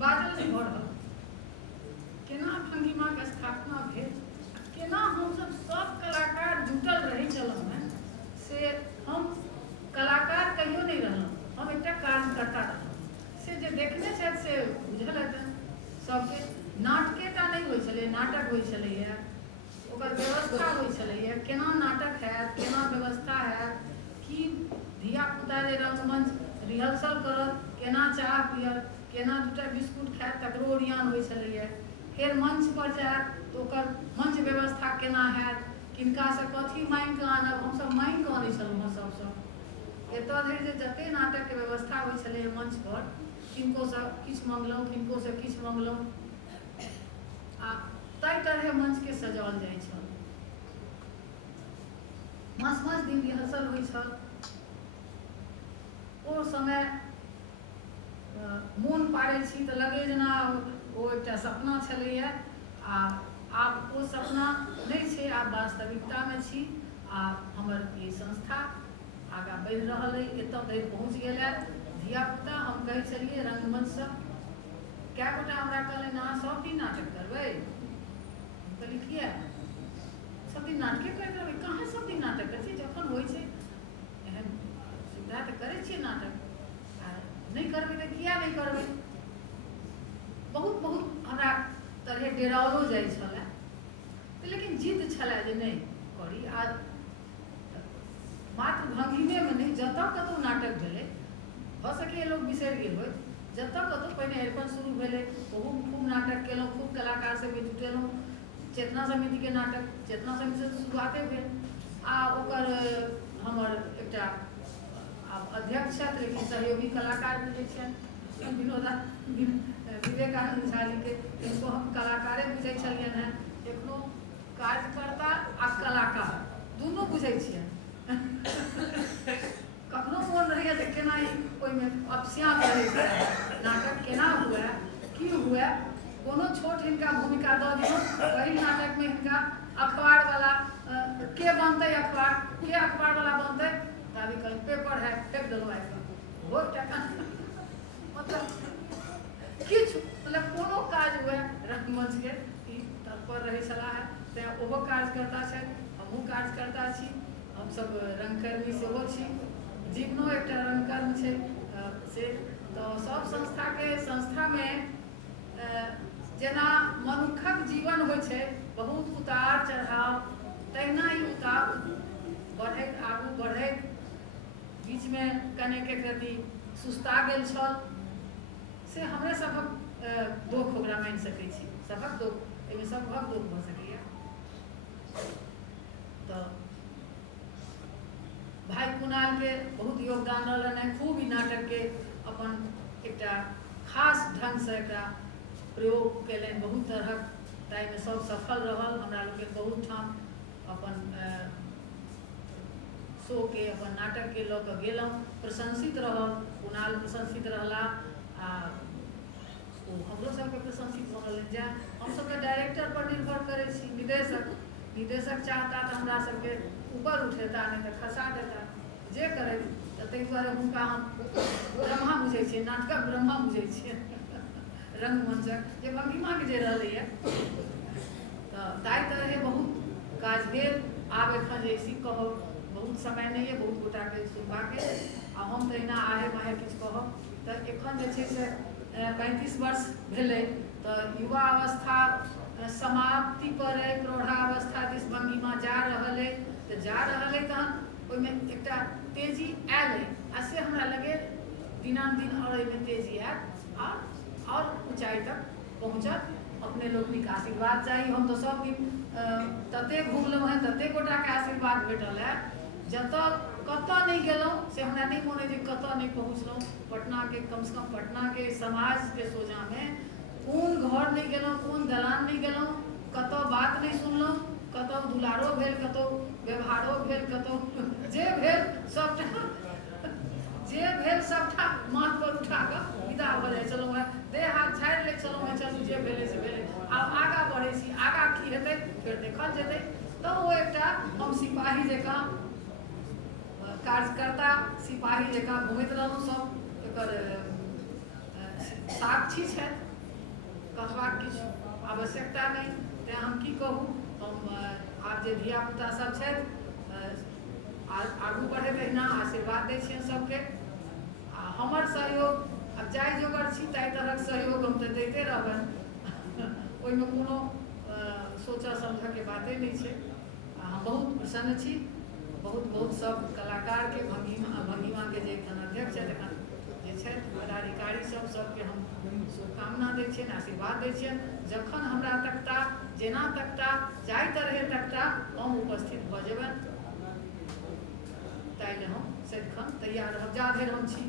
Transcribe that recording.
बाजल नहीं भऽ रहल केना भंगिमाक स्थापना भेल, केना हमसब सब कलाकार जुटल रहै छलहुँ हैं से हम कलाकार कहियो नहीं रहलहुँ, हम एकटा कार्यकर्ता रहलहुँ। से जे देखने छथि से बुझल हेतनि सबके। नाटकेटा नहीं होइ छलै, नाटक होइ छलैए, ओकर व्यवस्था होइ छलैए, केना नाटक हैत, केना व्यवस्था हैत, कि धियापुता जे रंगमंच रिहर्सल करत, केना चाह पियत, केना दूटा बिस्कुट खायत तकरो ओरियान होइ छलैए, फेर मंच पर जायत तऽ ओकर मंच व्यवस्था केना हैत, किनकासँ कथी मांगि कऽ आनब, हमसब मांगि कऽ आनै छलहुँ हेँ सबसँ। एतऽ धरि जे जतेक नाटकके व्यवस्था होइ छलै मंच पर, किनकोसँ किछु मङ्गलहुँ, किनकोसँ किछु मङ्गलहुँ, आ ताहि तरहे मंचके सजाओल जाइ छल। मास दिन रिहर्सल होइ छल। ओ समय मोन पाड़ै छी तऽ लगै जेना ओ एकटा सपना छलैए, आ आब ओ सपना नहीं छै, आब वास्तविकतामे छी। आ हमर ई संस्था आगाँ बढ़ि रहल अइ, एतऽ धरि पहुँच गेल है। धियापुता हम कहै छलियै रंगमंचसँ कए गोटा हमरा कहलनि अहाँ सब दिन नाटक करबै। हम कहलियै किया, सब दिन नाटके करैत रहबै। कहाँ सब दिन नाटक करै छी, जखन होइ छै एहन सुविधा तऽ करै छियै नाटक, आ नहीं करबै तऽ किया नहीं करबै। बहुत हमरा तरहे डेराओलो जाइ छलै, लेकिन जिद छलै जे नहीं करी। आ मात्र भंगिमेमे नहीं, जतऽ कतहु नाटक भेलै, भऽ सकैए लोक बिसरि गेल होय, जतऽ कतहु पहिने अरिपन शुरू भेलै ओहूमे खूब नाटक केलहुँ, खूब कलाकार सबके जुटेलहुँ। चेतना समितिके नाटक चेतना समितिसँ शुरुआते भेल, आ ओकर हमर एकटा आब अध्यक्ष छथि, लेकिन सहयोगी कलाकार बुझै छियनि विवेकानंद झा जीके, इनको हम कलाकारे बुझै छलियनि हेँ। एखनो कार्यकर्ता आ कलाकार दुनू बुझै छियनि। कखनो मोन रहैए जे केना ओहिमे अपस्या करै छै, नाटक केना हुए, की हुए, कोनो छोट हिनका भूमिका दऽ दियौ। पहिल नाटकमे हिनका अखबारवला के बनतै, के अखबारवला बनतै, ताबे कहल पेपर है, फेंक देलहुँ आबि कऽ। ओहो एकटा मतलब किछु मतलब कोनो काज हुए रंगमंचके ई तत्पर रहै छलाह है। तेँ ओहो कार्यकर्ता छथि, हमहूँ कार्यकर्ता छी, हमसब रंगकर्मी सेहो छी। जीवनो एकटा रंगकर्म छै। से तऽ सब संस्थामे जेना मनुखक जीवन होइ छै, बहुत उतार चढ़ाव, तहिना ई उतार बढ़ैत आगू बढ़ैत बीचमे कनेक रति सुस्ता गेल छल। से हमरे सभक दुख ओकरा मानि सकै छी, सभक दुख, एहिमे सभक दुख भऽ सकैए। तऽ भाई कुणालके बहुत योगदान रहलनि हैं, खूब ई नाटकके अपन एकटा खास ढङ्गसँ एकरा प्रयोग केलनि, बहुत तरहक, ताहिमे सब सफल रहल। हमरा लोकके बहुत ठाम अपन शोके, अपन नाटकके लऽ कऽ गेलहुँ, प्रशंसित रहल, कुणाल प्रशंसित रहला, आ ओ हमरो सबके प्रशंसित भऽ रहलनि। जे हमसब तऽ डायरेक्टर पर निर्भर करै छी, निदेशक चाहता तऽ हमरा सबके ऊपर उठेता, नहीं तऽ खसा देता, जे करै। तऽ ताहि दुआरे हुनका हम ब्रह्मा बुझै छियै, नाटकक ब्रह्मा बुझै छियै, रंगमंचक जे भंगिमाके जे रहलैए। तऽ ताहि तरहे बहुत काज भेल। आब एखन जे सी कहब बहुत समय नहीं है, बहुत गोटाके सुनबाके, आ हम तहिना आहे माहे किछु कहब। तऽ एखन जे छै से 35 वर्ष भेलै, तऽ युवा अवस्था समाप्ति पर अइ, प्रौढ़ावस्था दिस भंगिमा जा रहल अइ। तऽ जा रहल अइ तहन ओहिमे एकटा तेजी आयल अइ, आ से हमरा लगैए दिनानुदिन आओर एहिमे तेजी आयत, आओर ऊँचाइ तक पहुँचत। अपने लोकनिक आशीर्वाद चाही। हम तऽ सब दिन ततेक घुमलहुँ हेँ, ततेक गोटाके आशीर्वाद भेटल है, जतऽ कतऽ नहीं गेलहुँ से हमरा नहीं मोन अइ जे कतऽ नहीं पहुँचलहुँ। पटनाके, कमसँ कम पटनाके समाजके सोझाँमे कोन घर नहीं गेलहुँ, कोन दलान नहीं गेलहुँ, कतऽ बात नहीं सुनलहुँ, कतहु दुलारो भेल, कतहु व्यवहारो भेल, कतहु जे भेल सबटा माथ पर उठा कऽ विदा भऽ जाइ छलहुँ हेँ, देह हाथ झाड़ि लै छलहुँ हेँ, चलू जे भेलै से भेलै, आब आगाँ बढ़ै छी, आगाँ की हेतै फेर देखल जेतै। तऽ ओ एकटा हम सिपाही जकाँ, कार्यकर्ता सिपाही जकाँ घुमैत रहलहुँ सब एकर साक्षी छथि, कहबाक किछु आवश्यकता नहीं। तेँ हम की कहूँ, हम आब जे धियापुता सब छथि आगू बढ़े तहिना आशीर्वाद दै छियनि सबके। आ हमर सहयोग अब जाय जोगर छी ताहि तरहक सहयोग हम तऽ दैते रहबनि, ओहिमे कोनो सोचऽ समझऽ के बाते नहीं छै। हम बहुत प्रसन्न छी, बहुत बहुत सब कलाकार के भंगिमा के जे एखन अध्यक्ष छथि, एखन जे छथि पदाधिकारी सबके हम शुभकामना दै छियनि, आशीर्वाद दै छियनि। जखन हमरा तकता, जेना तकता, जाहि तरहे तकता, हम उपस्थित भऽ जेबनि। ताहि लेल हम सदिखन तैयार रहब, जा धरि हम छी।